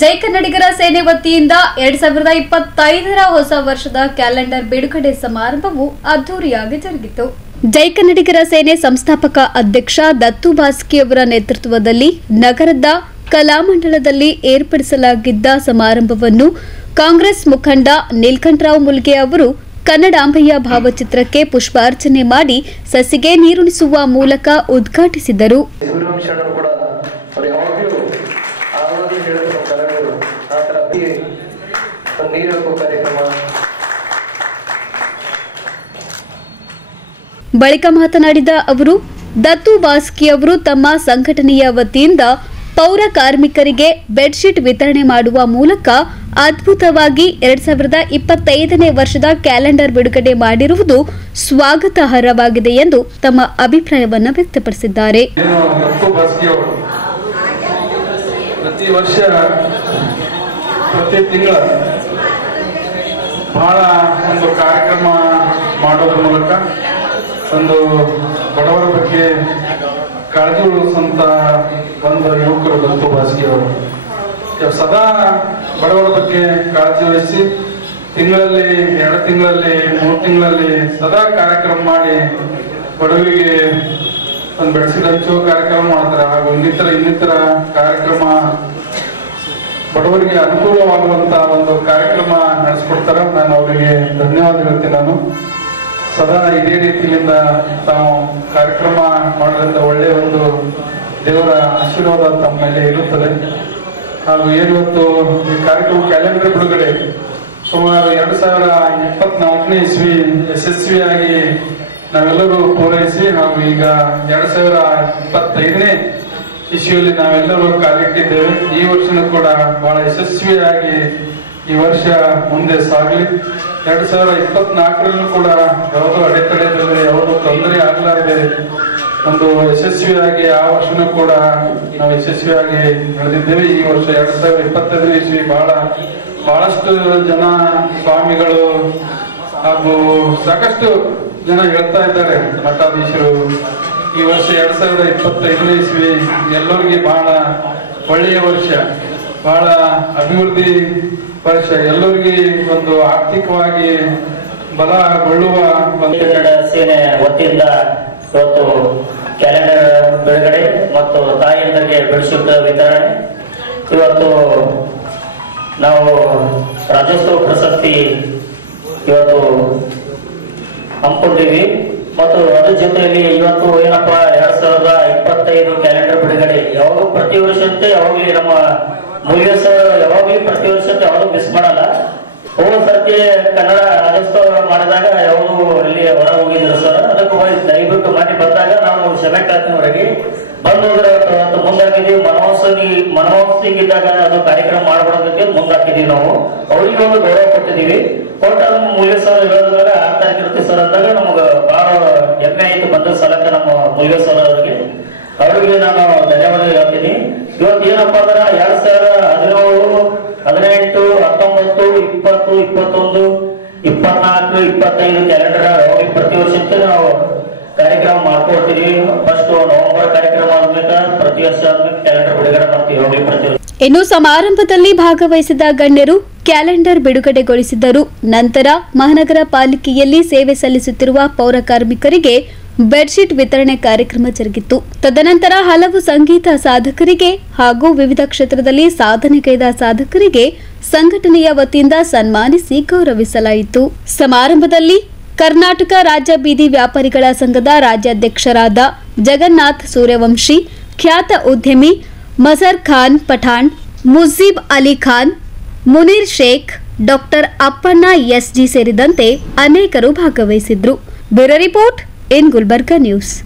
ಜೈ ಕನ್ನಡಿಗರ ಸೇನೆ ವತಿಯಿಂದ 2025ರ ಹೊಸ ವರ್ಷದ ಕ್ಯಾಲೆಂಡರ್ ಬಿಡುಗಡೆ ಸಮಾರಂಭವು ಅದ್ದೂರಿಯಾಗಿ ಜರುಗಿತು. ಜೈ ಕನ್ನಡಿಗರ ಸೇನೆ ಸಂಸ್ಥಾಪಕ ಅಧ್ಯಕ್ಷ ದತ್ತು ಬಾಸ್ಕಿ ಅವರ ನೇತೃತ್ವದಲ್ಲಿ ನಗರದ ಕಲಾಮಂಡಲದಲ್ಲಿ ಏರ್ಪಡಿಸಲಾಗಿದ್ದ ಸಮಾರಂಭವನ್ನು ಕಾಂಗ್ರೆಸ್ ಮುಖಂಡ ನೀಲಕಂಠರಾವ್ ಮುಲ್ಗೆ ಅವರು ಕನ್ನಡಾಂಬೆಯ ಭಾವಚಿತ್ರಕ್ಕೆ ಪುಷ್ಪಾರ್ಚನೆ ಮಾಡಿ ಸಸಿಗೆ ನೀರುಣಿಸುವ ಮೂಲಕ ಉದ್ಘಾಟಿಸಿದರು. ಬಳಿಕ ಮಾತನಾಡಿದ ಅವರು, ದತ್ತು ಬಾಸ್ಕಿ ಅವರು ತಮ್ಮ ಸಂಘಟನೆಯ ವತಿಯಿಂದ ಪೌರ ಕಾರ್ಮಿಕರಿಗೆ ಬೆಡ್ಶೀಟ್ ವಿತರಣೆ ಮಾಡುವ ಮೂಲಕ ಅದ್ಭುತವಾಗಿ 2025ನೇ ವರ್ಷದ ಕ್ಯಾಲೆಂಡರ್ ಬಿಡುಗಡೆ ಮಾಡಿರುವುದು ಸ್ವಾಗತಾರ್ಹವಾಗಿದೆ ಎಂದು ತಮ್ಮ ಅಭಿಪ್ರಾಯವನ್ನು ವ್ಯಕ್ತಪಡಿಸಿದ್ದಾರೆ. ಪ್ರತಿ ವರ್ಷ ಪ್ರತಿ ತಿಂಗಳ ಬಹಳ ಒಂದು ಕಾರ್ಯಕ್ರಮ ಮಾಡೋದ್ರ ಮೂಲಕ ಒಂದು ಬಡವರ ಬಗ್ಗೆ ಕಾಳಜಿ ವಹಿಸುವಂತ ಒಂದು ಯುವಕರು ದತ್ತು ಬಾಸ್ಕಿ ಅವರು ಸದಾ ಬಡವರ ಬಗ್ಗೆ ಕಾಳಜಿ ವಹಿಸಿ ತಿಂಗಳಲ್ಲಿ 2 ತಿಂಗಳಲ್ಲಿ 3 ತಿಂಗಳಲ್ಲಿ ಸದಾ ಕಾರ್ಯಕ್ರಮ ಮಾಡಿ ಬಡವರಿಗೆ ಒಂದು ಬೆಡ್ಶೀಟ್ ಹಂಚುವ ಕಾರ್ಯಕ್ರಮ ಮಾಡ್ತಾರೆ. ಹಾಗೂ ಇನ್ನಿತರ ಕಾರ್ಯಕ್ರಮ ಬಡವರಿಗೆ ಅನುಕೂಲವಾಗುವಂತ ಒಂದು ಕಾರ್ಯಕ್ರಮ ನಡೆಸ್ಕೊಡ್ತಾರೆ. ನಾನು ಅವರಿಗೆ ಧನ್ಯವಾದ ಹೇಳ್ತೀನಿ. ನಾನು ಸದಾ ಇದೇ ರೀತಿಯಿಂದ ತಾವು ಕಾರ್ಯಕ್ರಮ ಮಾಡೋದ್ರಿಂದ ಒಳ್ಳೆಯ ಒಂದು ದೇವರ ಆಶೀರ್ವಾದ ತಮ್ಮ ಮೇಲೆ ಇರುತ್ತದೆ. ಹಾಗೂ ಇವತ್ತು ಈ ಕಾರ್ಯಕ್ರಮ ಕ್ಯಾಲೆಂಡರ್ ಬಿಡುಗಡೆ ಸುಮಾರು 2024ನೇ ಇಸ್ವಿ ಯಶಸ್ವಿಯಾಗಿ ನಾವೆಲ್ಲರೂ ಪೂರೈಸಿ ಹಾಗೂ ಈಗ 2025ನೇ ಇಸ್ವಿಯಲ್ಲಿ ನಾವೆಲ್ಲರೂ ಕಾಲಿಟ್ಟಿದ್ದೇವೆ. ಈ ವರ್ಷನೂ ಕೂಡ ಬಹಳ ಯಶಸ್ವಿಯಾಗಿ ಈ ವರ್ಷ ಮುಂದೆ ಸಾಗಲಿ. 2024ರಲ್ಲೂ ಕೂಡ ಯಾವುದೋ ಅಡೆತಡೆದಲ್ಲಿ ಯಾವುದೋ ತೊಂದರೆ ಆಗಲಾರದೆ ಒಂದು ಯಶಸ್ವಿಯಾಗಿ ಆ ವರ್ಷನೂ ಕೂಡ ನಾವು ಯಶಸ್ವಿಯಾಗಿ ನಡೆದಿದ್ದೇವೆ. ಈ ವರ್ಷ 2025ನೇ ಇಸ್ವಿ ಬಹಳಷ್ಟು ಜನ ಸ್ವಾಮಿಗಳು ಹಾಗೂ ಸಾಕಷ್ಟು ಜನ ಹೇಳ್ತಾ ಇದ್ದಾರೆ ಮಠಾಧೀಶರು. ಈ ವರ್ಷ 2025ನೇ ಇಸ್ವಿ ಎಲ್ಲರಿಗೆ ಬಹಳ ಒಳ್ಳೆಯ ವರ್ಷ, ಬಹಳ ಅಭಿವೃದ್ಧಿ ವರ್ಷ, ಎಲ್ಲರಿಗೆ ಒಂದು ಆರ್ಥಿಕವಾಗಿ ಬಲಗೊಳ್ಳುವ ಕನ್ನಡ ಸೇನೆ ವತಿಯಿಂದ ಇವತ್ತು ಕ್ಯಾಲೆಂಡರ್ ಬಿಡುಗಡೆ ಮತ್ತು ತಾಯಿಯಂದರಿಗೆ ಬೆಡ್ಶೀಟ್ ವಿತರಣೆ. ಇವತ್ತು ನಾವು ರಾಜ್ಯೋತ್ಸವ ಪ್ರಶಸ್ತಿ ಇವತ್ತು ಹಮ್ಮಿಕೊಂಡಿವಿ ಮತ್ತು ಅದ್ರ ಜೊತೆಯಲ್ಲಿ ಇವತ್ತು ಏನಪ್ಪಾ 2025 ಕ್ಯಾಲೆಂಡರ್ ಬಿಡುಗಡೆ ಯಾವಾಗೂ ಪ್ರತಿ ವರ್ಷದಂತೆ ಯಾವಾಗಲೂ ನಮ್ಮ ಮುಲ್ಗೆ ಸರ್ ಯಾವಾಗಲೂ ಪ್ರತಿ ವರ್ಷದಂತೆ ಯಾವಾಗೂ ಮಿಸ್ ಮಾಡಲ್ಲ. ಹೋದ ಸರ್ತಿ ಕನ್ನಡ ರಾಜ್ಯೋತ್ಸವ ಮಾಡಿದಾಗ ಯಾವುದು ಇಲ್ಲಿ ಹೊರ ಹೋಗಿದ್ರು ಸರ್. ಅದಕ್ಕೆ ದಯವಿಟ್ಟು ಮಾಡಿ ಬಂದಾಗ ನಾವು ಕ್ಷಮೆ ಹೊರಗೆ ಬಂದೋದ್ರೆ ಮುಂದಾಕಿದೀವಿ. ಮನಮೋಹನ್ ಸಿಂಗ್ ಇದ್ದಾಗ ಅದು ಕಾರ್ಯಕ್ರಮ ಮಾಡಬಾರ್ದಕ್ಕೆ ಮುಂದಾಕಿದೀವಿ. ನಾವು ಅವರಿಗೆ ಒಂದು ಗೌರವ ಕೊಟ್ಟಿದೀವಿ. ಕೊಟ್ಟ ಮುಲ್ಗೆ ಸರ್ ಹೇಳಿದಾಗ 6 ತಾರೀಕು ಇರುತ್ತೆ ಸರ್ ಅಂದಾಗ ನಮ್ಗೆ ಬಹಳ ಹೆಮ್ಮೆ ಆಯ್ತು. ಬಂದ ಸಲಕ ನಮ್ಮ ಮುಲ್ಗೆ ಸರ್ ಅವರಿಗೆ ನಾನು ಧನ್ಯವಾದ ಹೇಳ್ತೀನಿ. ಇವತ್ತು ಏನಪ್ಪಾ ಅಂದ್ರೆ 2017, 18, 19, 20, 21, 24, 25 ಕ್ಯಾಲೆಂಡರ್ ಪ್ರತಿ ವರ್ಷಕ್ಕೆ ನಾವು ಕಾರ್ಯಕ್ರಮ ಮಾಡ್ಕೊಡ್ತೀವಿ. ಫಸ್ಟ್ ನವೆಂಬರ್ ಕಾರ್ಯಕ್ರಮ ಆದ್ಮೇಲೆ ಪ್ರತಿ ವರ್ಷ ಆದ್ಮೇಲೆ ಕ್ಯಾಲೆಂಡರ್ ಬಿಡುಗಡೆ ಮಾಡ್ತೀವಿ ಪ್ರತಿ ವರ್ಷ. ಇನ್ನು ಸಮಾರಂಭದಲ್ಲಿ ಭಾಗವಹಿಸಿದ ಗಣ್ಯರು ಕ್ಯಾಲೆಂಡರ್ ಬಿಡುಗಡೆಗೊಳಿಸಿದರು. ನಂತರ ಮಹಾನಗರ ಪಾಲಿಕೆಯಲ್ಲಿ ಸೇವೆ ಸಲ್ಲಿಸುತ್ತಿರುವ ಪೌರ ಕಾರ್ಮಿಕರಿಗೆ ಬೆಡ್ಶೀಟ್ ವಿತರಣೆ ಕಾರ್ಯಕ್ರಮ ಜರುಗಿತು. ತದನಂತರ ಹಲವು ಸಂಗೀತ ಸಾಧಕರಿಗೆ ಹಾಗೂ ವಿವಿಧ ಕ್ಷೇತ್ರದಲ್ಲಿ ಸಾಧನೆಗೈದ ಸಾಧಕರಿಗೆ ಸಂಘಟನೆಯ ವತಿಯಿಂದ ಸನ್ಮಾನಿಸಿ ಗೌರವಿಸಲಾಯಿತು. ಸಮಾರಂಭದಲ್ಲಿ ಕರ್ನಾಟಕ ರಾಜ್ಯ ಬೀದಿ ವ್ಯಾಪಾರಿಗಳ ಸಂಘದ ರಾಜ್ಯಾಧ್ಯಕ್ಷರಾದ ಜಗನ್ನಾಥ್ ಸೂರ್ಯವಂಶಿ, ಖ್ಯಾತ ಉದ್ಯಮಿ ಮಜರ್ ಖಾನ್ ಪಠಾಣ್, ಮುಜೀಬ್ ಅಲಿ ಖಾನ್, ಮುನೀರ್ ಶೇಖ್, ಡಾಕ್ಟರ್ ಅಪ್ಪಣ್ಣ ಎಸ್ಜಿ ಸೇರಿದಂತೆ ಅನೇಕರು ಭಾಗವಹಿಸಿದ್ರು. Bureau report in Gulbarga news.